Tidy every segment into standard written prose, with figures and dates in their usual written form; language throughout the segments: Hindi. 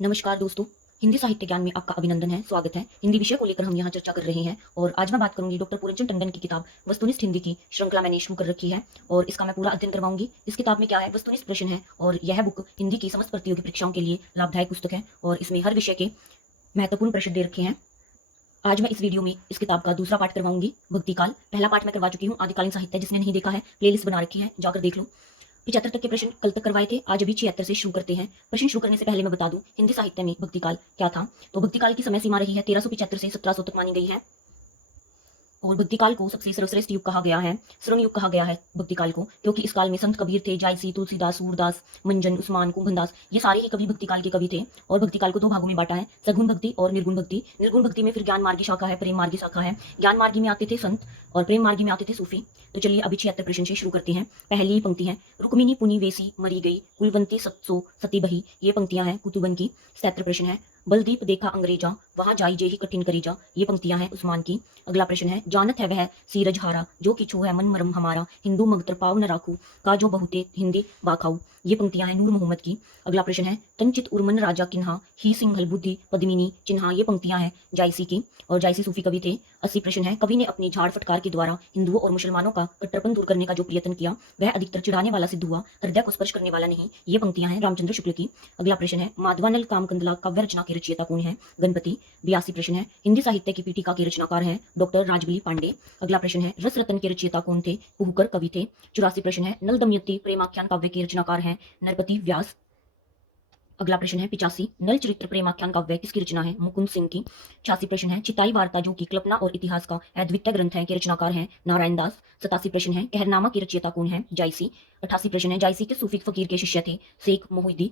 नमस्कार दोस्तों। हिंदी साहित्य ज्ञान में आपका अभिनंदन है, स्वागत है। हिंदी विषय को लेकर हम यहाँ चर्चा कर रहे हैं और आज मैं बात करूंगी डॉक्टर पूरनचंद टंडन की किताब वस्तुनिष्ठ हिंदी की श्रृंखला मैंने शुरू कर रखी है और इसका मैं पूरा अध्ययन करवाऊंगी। इस किताब में क्या है, वस्तुनिष्ठ प्रश्न है और यह बुक हिंदी की समस्त प्रतियोगी परीक्षाओं के लिए लाभदायक पुस्तक है और इसमें हर विषय के महत्वपूर्ण प्रश्न दे रखे हैं। आज मैं इस वीडियो में इस किताब का दूसरा पाठ करवाऊंगी, भक्तिकाल। पहला पाठ मैं करवा चुकी हूँ, आदिकालीन साहित्य। जिसने नहीं देखा है, प्लेलिस्ट बना रखी है, जाकर देख लो। 75 तक के प्रश्न कल तक करवाए थे, आज अभी 76 से शुरू करते हैं। प्रश्न शुरू करने से पहले मैं बता दूं हिंदी साहित्य में भक्तिकाल क्या था। तो भक्तिकाल की समय सीमा रही है 1375 से 1700 तक मानी गई है और भक्तिकाल को सबसे सर्वश्रेष्ठ युग कहा गया है, स्वर्ण युग कहा गया है भक्तिकाल को, क्योंकि इस काल में संत कबीर थे, जायसी, तुलसीदास, सूरदास, मंजन, उस्मान, कुंभनदास, ये सारे ही कवि भक्तिकाल के कवि थे। और भक्तिकाल को दो भागों में बांटा है, सगुण भक्ति और निर्गुण भक्ति। निर्गुण भक्ति में फिर ज्ञान मार्गी शाखा है, प्रेम मार्गी शाखा है। ज्ञान मार्गी में आते थे संत और प्रेम मार्गी में आते थे सूफी। तो चलिए अभी 76 प्रश्न से शुरू करते हैं। पहली पंक्ति है, रुक्मिनी पुनी वेसी मरी गई, कुलवंती सत्सो सती बही। ये पंक्तियां हैं कुतुबन की। 77 प्रश्न है, बलदीप देखा अंग्रेजा, वहां जाई जे ही कठिन करीजा। ये पंक्तियां हैं उस्मान की। अगला प्रश्न है, जानत है वह सीरज हारा, जो कि छू है मन मरम हमारा, हिंदू मगतर पाव न राखू, का जो बहुते हिंदी बाखाऊ। ये पंक्तियां हैं नूर मोहम्मद की। अगला प्रश्न है, तंचित उर्मन राजा किन्हा, ही सिंहल बुद्धि पद्मिनी चिन्हा। ये पंक्तियां हैं जायसी की और जायसी सूफी कवि थे। 80 प्रश्न है, कवि ने अपनी झाड़ फटकार के द्वारा हिंदुओं और मुसलमानों का कट्टरपन दूर करने का जो प्रयत्न किया, वह अधिकतर चिढ़ाने वाला सिद्ध हुआ, हृदय को स्पर्श करने वाला नहीं। ये पंक्तियां हैं रामचंद्र शुक्ल की। अगला प्रश्न है, माधवानल कामकंदला काव्य रचना के रचयिता कौन है? गणपति। 82 प्रश्न है, हिंदी साहित्य की पीठिका के रचनाकार हैं डॉक्टर राजबली पांडे। अगला प्रश्न है, रस रतन के रचयिता कौन थे? कुहुकर कवि थे। 84 प्रश्न है, नल दमयंती प्रेमाख्यान काव्य के रचनाकार हैं नरपति व्यास। अगला प्रश्न है 85, नल चरित्र प्रेमाख्यान काव्य किसकी रचना है? मुकुंद सिंह की। 86 प्रश्न है, चिताई वार्ता जो कि कल्पना और इतिहास का अद्वितीय ग्रंथ है, के रचनाकार हैं नारायण दास। 87 प्रश्न है, कहरनामा की रचयिता कौन है? जायसी। 88 प्रश्न है, जायसी के सूफी फकीर के शिष्य थे? शेख मोहिउद्दीन।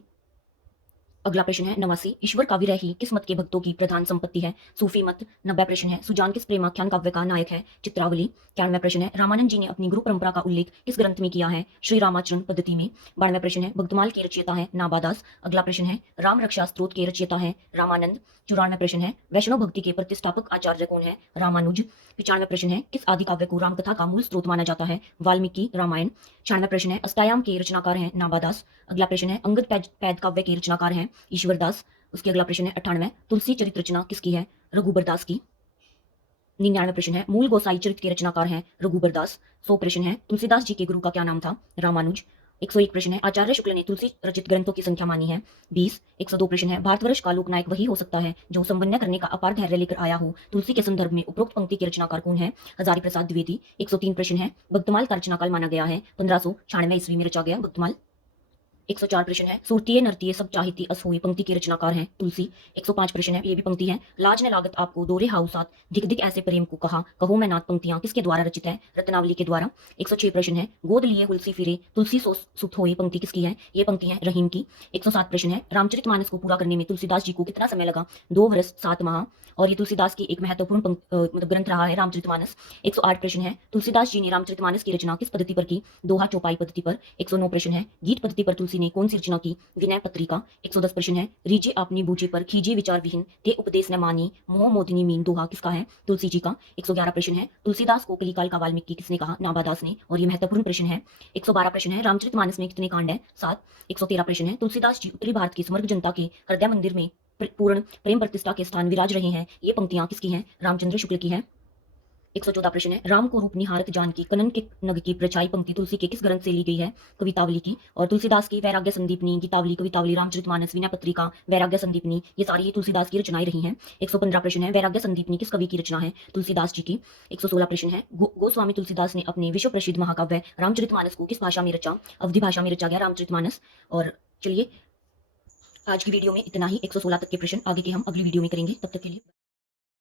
अगला प्रश्न है 89, ईश्वर का विरह ही किस मत के भक्तों की प्रधान संपत्ति है? सूफी मत। 90 प्रश्न है, सुजान किस प्रेमाख्यान काव्य का नायक है? चित्रावली। 91 प्रश्न है, रामानंद जी ने अपनी गुरु परंपरा का उल्लेख किस ग्रंथ में किया है? श्री रामाचरण पद्धति में। 92 प्रश्न है, भक्तमाल के रचयिता है नाबादास। अगला प्रश्न है, राम रक्षा स्त्रोत के रचयिता है रामानंद। 94 प्रश्न है, वैष्णव भक्ति के प्रतिष्ठापक आचार्य कौन है? रामानुज। 95 प्रश्न है, किस आदि काव्य को रामकथा का मूल स्रोत माना जाता है? वाल्मीकि रामायण। 96 प्रश्न है, अष्टायाम के रचनाकार हैं नाबादास। अगला प्रश्न है, अंगद पैद काव्य के रचनाकार हैं ईश्वरदास। उसके अगला प्रश्न है 98, तुलसी चरित्र रचना किसकी है? रघुबरदास की। 99 प्रश्न है, मूल गोसाई चरित्र के रचनाकार हैं रघुबरदास। 100 प्रश्न है, तुलसीदास जी के गुरु का क्या नाम था? रामानुज। 101 प्रश्न है, आचार्य शुक्ल ने तुलसी रचित ग्रंथों की संख्या मानी है 20। 102 प्रश्न है, भारतवर्ष का लोकनायक वही हो सकता है जो समन्वय करने का अपार धैर्य लेकर आया हो। तुलसी के संदर्भ में उपरोक्त पंक्ति के रचनाकार कौन है? हजारी प्रसाद द्विवेदी। 103 प्रश्न है, भक्तमाल का रचनाकाल माना गया है 1596 ईस्वी में रचा गया भक्तमाल। 104 प्रश्न है, सुरतीय नर्तीय सब चाहती अस हुई पंक्ति के रचनाकार हैं तुलसी। 105 प्रश्न है, ये भी पंक्ति है, लाज ने लागत आपको दोरे हाउ साथ, दिख दिख ऐसे प्रेम को कहा, कहो मैं नाथ। पंक्तियां किसके द्वारा रचित है? रत्नावली के द्वारा। 106 प्रश्न है, गोद लिए हुलसी फिरे तुलसी सो सुत होए पंक्ति किसकी है? ये पंक्ति है रहीम की। 107 प्रश्न है, रामचरितमानस को पूरा करने में तुलसीदास जी को कितना समय लगा? 2 वर्ष 7 माह। और ये तुलसीदास की एक महत्वपूर्ण मतलब ग्रंथ रहा है रामचरितमानस। 108 प्रश्न है, तुलसीदास जी ने रामचरितमानस की रचना किस पद्धति पर की? दोहा चौपाई पद्धति पर। 109 प्रश्न है, गीत पद्धति पर तुलसी ने कौन सी रचना की? विनय पत्रिका। 110 प्रश्न है, रीजे आपनी बूझे पर खीजे विचार विहीन, ते उपदेश न मानी, मोह मोदिनी मीन। दोहा किसका है? तुलसी जी का। 111 प्रश्न है, तुलसीदास को कलिकाल का वाल्मीकि किसने कहा? नाबादास ने। और ये महत्वपूर्ण प्रश्न है। 112 प्रश्न है, रामचरितमानस में कितने कांड है? 7। 113 प्रश्न है, तुलसीदास जी उत्तरी भारत की समग्र जनता के हृदय मंदिर में पूर्ण प्रेम प्रतिष्ठा के स्थान विराज रहे हैं। ये पंक्तियां किसकी हैं? रामचंद्र शुक्ल की हैं। 114 प्रश्न है, राम को रूप निहारत जान की कनन के नग की प्रचाई पंक्ति तुलसी के किस ग्रंथ से ली गई है? कवितावली की। और तुलसीदास की वैराग्य संदीपनी, गीतावली, कवितावली, रामचरितमानस, विनय पत्रिका, वैराग्य संदीपनी, ये सारी ही तुलसीदास की रचनाएं रही हैं। 115 प्रश्न है, वैराग्य संदीपनी किस कवि की रचना है? तुलसीदास जी की। 116 प्रश्न है, गोस्वामी तुलसीदास ने अपने विश्व प्रसिद्ध महाकाव्य रामचरितमानस को किस भाषा में रचा? अवधि भाषा में रचा गया रामचरितमानस। और चलिए आज की वीडियो में इतना ही। 116 तक के प्रश्न आगे के हम अगली वीडियो में करेंगे। तब तक के लिए